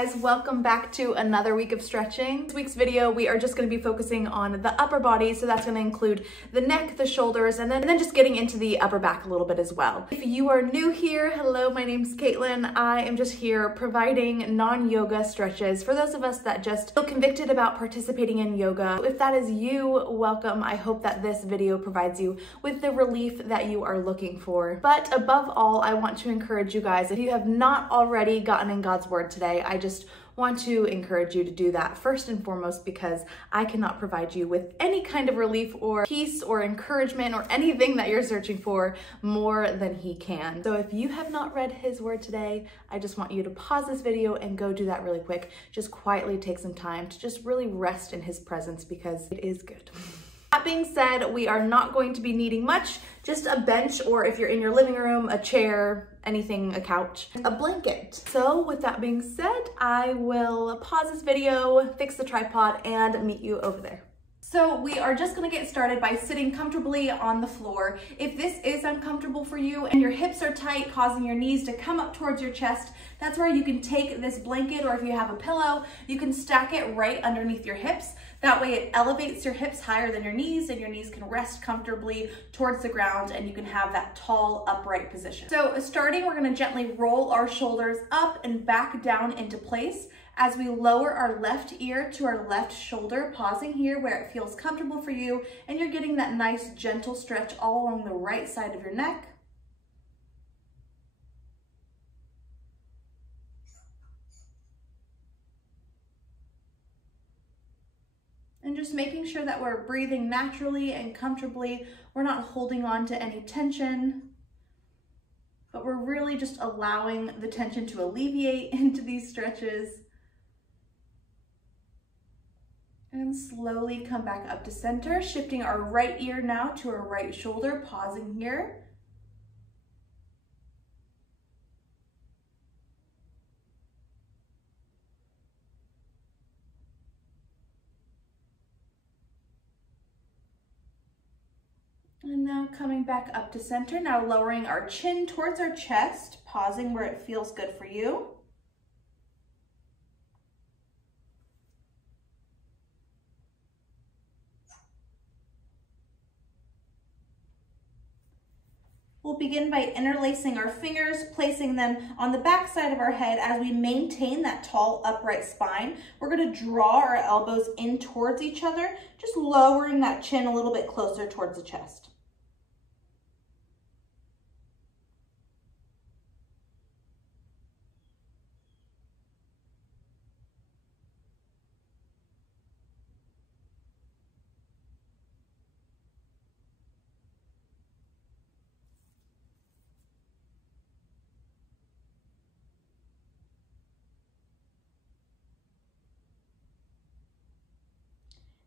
guys, welcome back to another week of stretching. This week's video, we are just going to be focusing on the upper body, so that's going to include the neck, the shoulders, and then just getting into the upper back a little bit as well. If you are new here, hello, my name's Caitlin. I am just here providing non-yoga stretches for those of us that just feel convicted about participating in yoga. If that is you, welcome. I hope that this video provides you with the relief that you are looking for. But above all, I want to encourage you guys, if you have not already gotten in God's word today, I just want to encourage you to do that first and foremost, because I cannot provide you with any kind of relief or peace or encouragement or anything that you're searching for more than He can. So if you have not read His word today, I just want you to pause this video and go do that really quick. Just quietly take some time to just really rest in His presence, because it is good. That being said, we are not going to be needing much, just a bench, or if you're in your living room, a chair, anything, a couch, a blanket. So with that being said, I will pause this video, fix the tripod, and meet you over there. So we are just gonna get started by sitting comfortably on the floor. If this is uncomfortable for you and your hips are tight, causing your knees to come up towards your chest, that's where you can take this blanket, or if you have a pillow, you can stack it right underneath your hips. That way it elevates your hips higher than your knees, and your knees can rest comfortably towards the ground, and you can have that tall, upright position. So starting, we're gonna gently roll our shoulders up and back down into place as we lower our left ear to our left shoulder, pausing here where it feels comfortable for you, and you're getting that nice gentle stretch all along the right side of your neck. And just making sure that we're breathing naturally and comfortably. We're not holding on to any tension, but we're really just allowing the tension to alleviate into these stretches. And slowly come back up to center, shifting our right ear now to our right shoulder, pausing here. And now coming back up to center, now lowering our chin towards our chest, pausing where it feels good for you. We'll begin by interlacing our fingers, placing them on the back side of our head as we maintain that tall, upright spine. We're going to draw our elbows in towards each other, just lowering that chin a little bit closer towards the chest.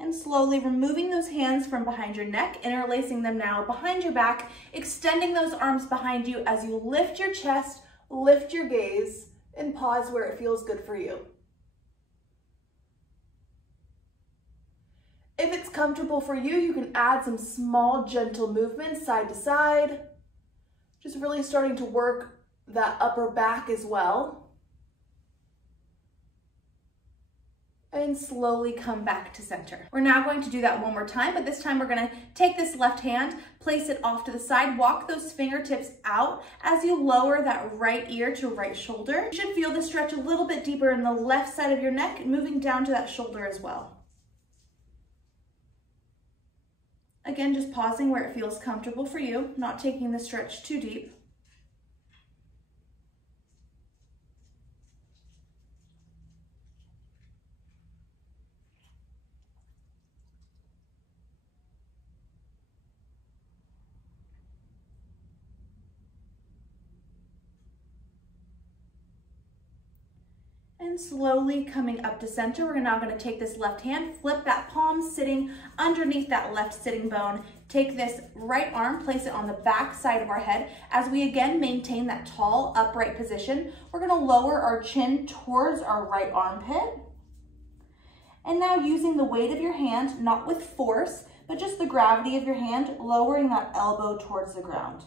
And slowly removing those hands from behind your neck, interlacing them now behind your back, extending those arms behind you as you lift your chest, lift your gaze, and pause where it feels good for you. If it's comfortable for you, you can add some small, gentle movements side to side, just really starting to work that upper back as well. And slowly come back to center. We're now going to do that one more time, but this time we're gonna take this left hand, place it off to the side, walk those fingertips out as you lower that right ear to right shoulder. You should feel the stretch a little bit deeper in the left side of your neck, moving down to that shoulder as well. Again, just pausing where it feels comfortable for you, not taking the stretch too deep. And slowly coming up to center, we're now going to take this left hand, flip that palm sitting underneath that left sitting bone. Take this right arm, place it on the back side of our head. As we again maintain that tall, upright position, we're going to lower our chin towards our right armpit. And now using the weight of your hand, not with force, but just the gravity of your hand, lowering that elbow towards the ground.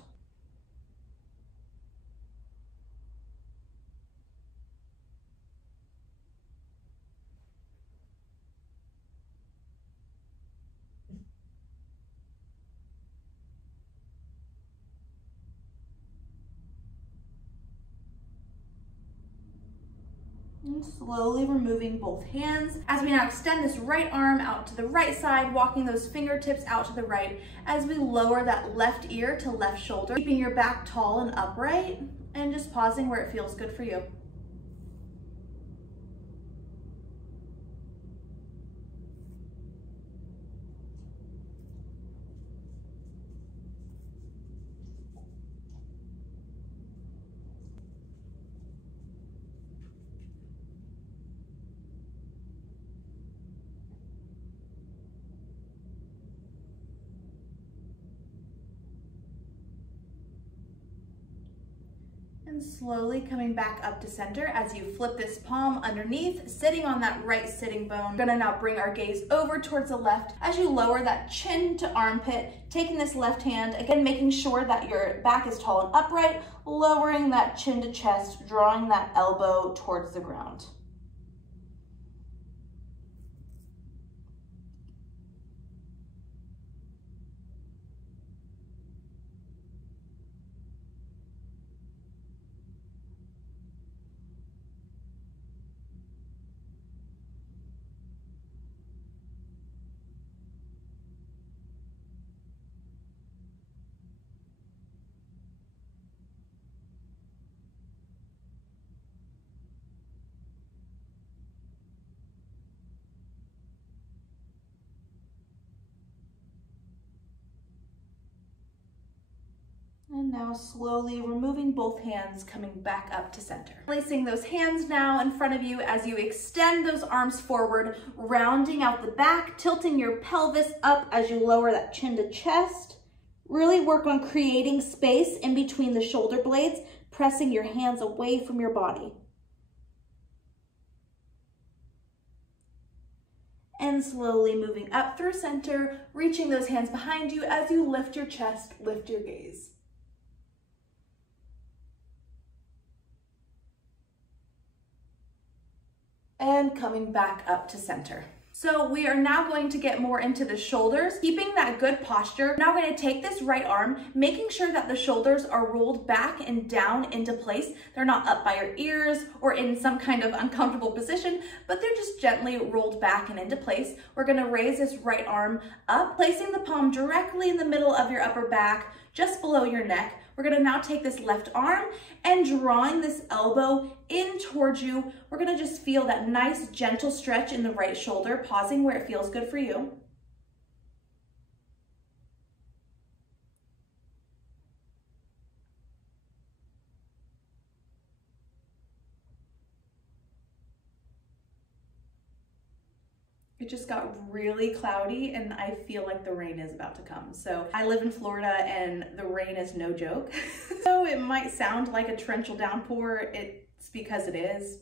And slowly removing both hands as we now extend this right arm out to the right side, walking those fingertips out to the right as we lower that left ear to left shoulder, keeping your back tall and upright and just pausing where it feels good for you. And slowly coming back up to center as you flip this palm underneath, sitting on that right sitting bone. We're gonna now bring our gaze over towards the left as you lower that chin to armpit, taking this left hand, again, making sure that your back is tall and upright, lowering that chin to chest, drawing that elbow towards the ground. And now slowly removing both hands, coming back up to center. Placing those hands now in front of you as you extend those arms forward, rounding out the back, tilting your pelvis up as you lower that chin to chest. Really work on creating space in between the shoulder blades, pressing your hands away from your body. And slowly moving up through center, reaching those hands behind you as you lift your chest, lift your gaze. And coming back up to center. So we are now going to get more into the shoulders, keeping that good posture. Now we're going to take this right arm, making sure that the shoulders are rolled back and down into place. They're not up by your ears or in some kind of uncomfortable position, but they're just gently rolled back and into place. We're going to raise this right arm up, placing the palm directly in the middle of your upper back, just below your neck. We're gonna now take this left arm and drawing this elbow in towards you. We're gonna just feel that nice, gentle stretch in the right shoulder, pausing where it feels good for you. It just got really cloudy and I feel like the rain is about to come. So I live in Florida and the rain is no joke. So it might sound like a torrential downpour. It's because it is,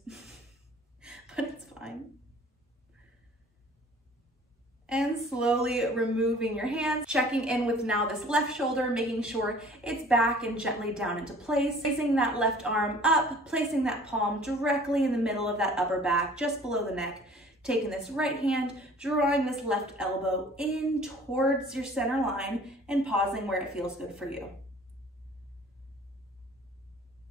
but it's fine. And slowly removing your hands, checking in with now this left shoulder, making sure it's back and gently down into place. Placing that left arm up, placing that palm directly in the middle of that upper back, just below the neck. Taking this right hand, drawing this left elbow in towards your center line and pausing where it feels good for you.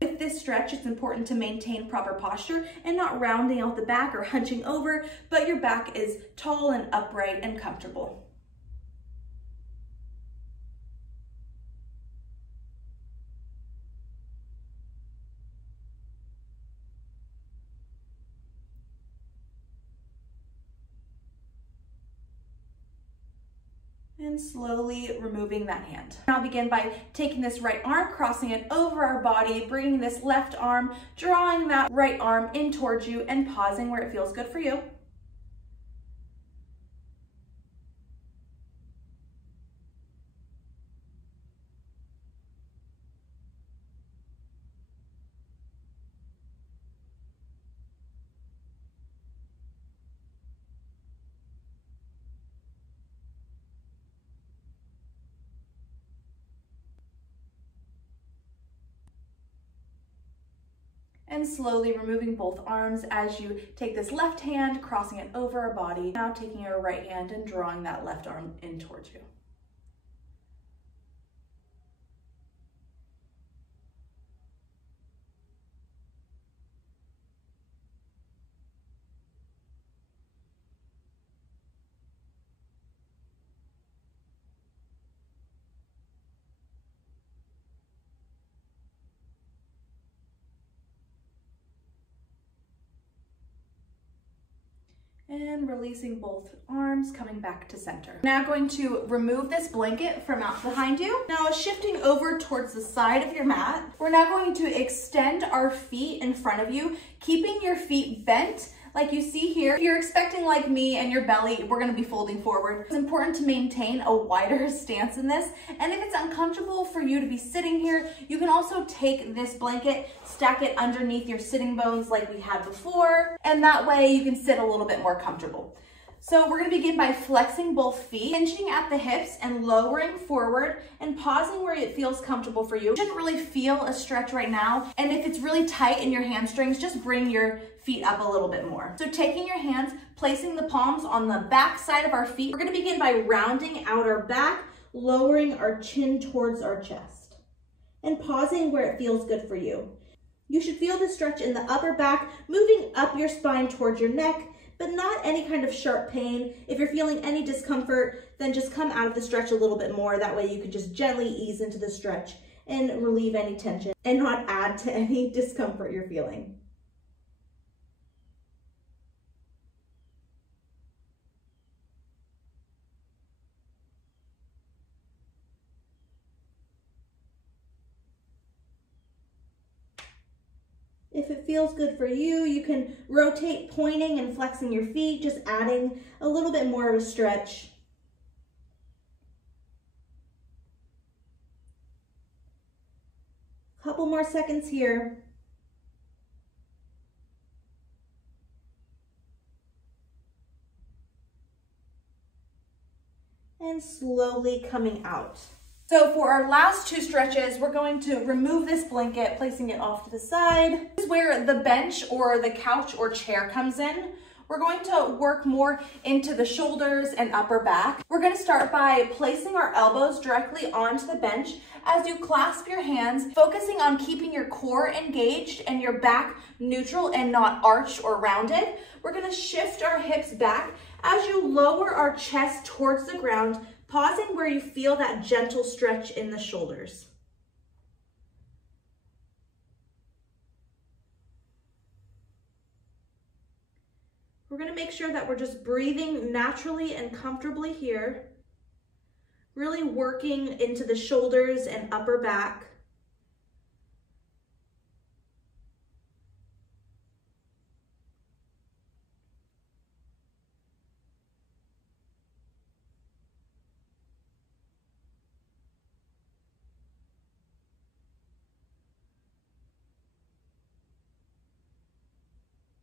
With this stretch, it's important to maintain proper posture and not rounding out the back or hunching over, but your back is tall and upright and comfortable. And slowly removing that hand. Now begin by taking this right arm, crossing it over our body, bringing this left arm, drawing that right arm in towards you and pausing where it feels good for you. And slowly removing both arms as you take this left hand, crossing it over our body. Now taking your right hand and drawing that left arm in towards you. And releasing both arms, coming back to center. Now going to remove this blanket from out behind you. Now shifting over towards the side of your mat, we're now going to extend our feet in front of you, keeping your feet bent like you see here. If you're expecting like me and your belly, we're gonna be folding forward. It's important to maintain a wider stance in this. And if it's uncomfortable for you to be sitting here, you can also take this blanket, stack it underneath your sitting bones like we had before. And that way you can sit a little bit more comfortable. So we're gonna begin by flexing both feet, hinging at the hips and lowering forward and pausing where it feels comfortable for you. You shouldn't really feel a stretch right now. And if it's really tight in your hamstrings, just bring your feet up a little bit more. So taking your hands, placing the palms on the back side of our feet, we're gonna begin by rounding out our back, lowering our chin towards our chest, and pausing where it feels good for you. You should feel the stretch in the upper back, moving up your spine towards your neck, but not any kind of sharp pain. If you're feeling any discomfort, then just come out of the stretch a little bit more. That way you can just gently ease into the stretch and relieve any tension and not add to any discomfort you're feeling. If it feels good for you, you can rotate pointing and flexing your feet, just adding a little bit more of a stretch. Couple more seconds here. And slowly coming out. So for our last two stretches, we're going to remove this blanket, placing it off to the side. This is where the bench or the couch or chair comes in. We're going to work more into the shoulders and upper back. We're going to start by placing our elbows directly onto the bench as you clasp your hands, focusing on keeping your core engaged and your back neutral and not arched or rounded. We're going to shift our hips back as you lower our chest towards the ground, pausing where you feel that gentle stretch in the shoulders. We're going to make sure that we're just breathing naturally and comfortably here, really working into the shoulders and upper back.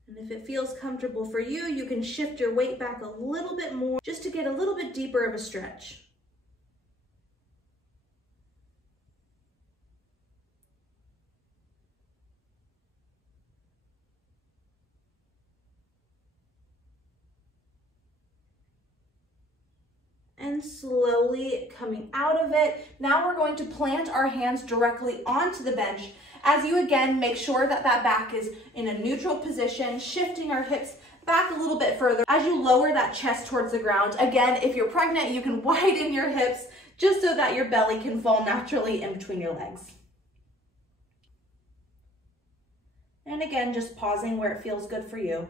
And if it feels comfortable for you, you can shift your weight back a little bit more just to get a little bit deeper of a stretch. And slowly coming out of it. Now we're going to plant our hands directly onto the bench as you again make sure that that back is in a neutral position, shifting our hips back a little bit further as you lower that chest towards the ground. Again, if you're pregnant, you can widen your hips just so that your belly can fall naturally in between your legs. And again, just pausing where it feels good for you.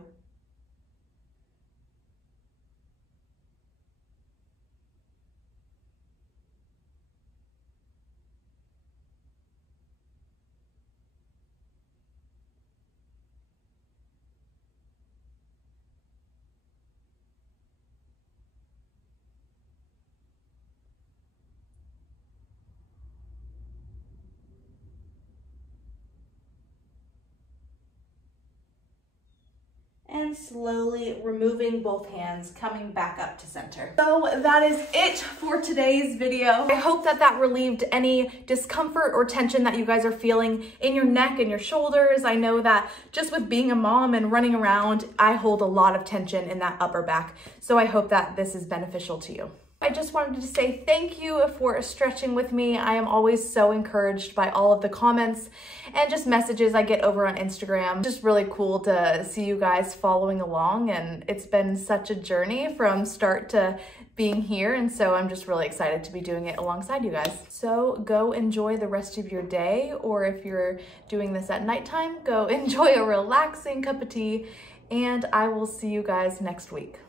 And slowly removing both hands, coming back up to center. So that is it for today's video. I hope that that relieved any discomfort or tension that you guys are feeling in your neck and your shoulders. I know that just with being a mom and running around, I hold a lot of tension in that upper back. So I hope that this is beneficial to you. I just wanted to say thank you for stretching with me. I am always so encouraged by all of the comments and just messages I get over on Instagram. Just really cool to see you guys following along, and it's been such a journey from start to being here, and so I'm just really excited to be doing it alongside you guys. So go enjoy the rest of your day, or if you're doing this at nighttime, go enjoy a relaxing cup of tea and I will see you guys next week.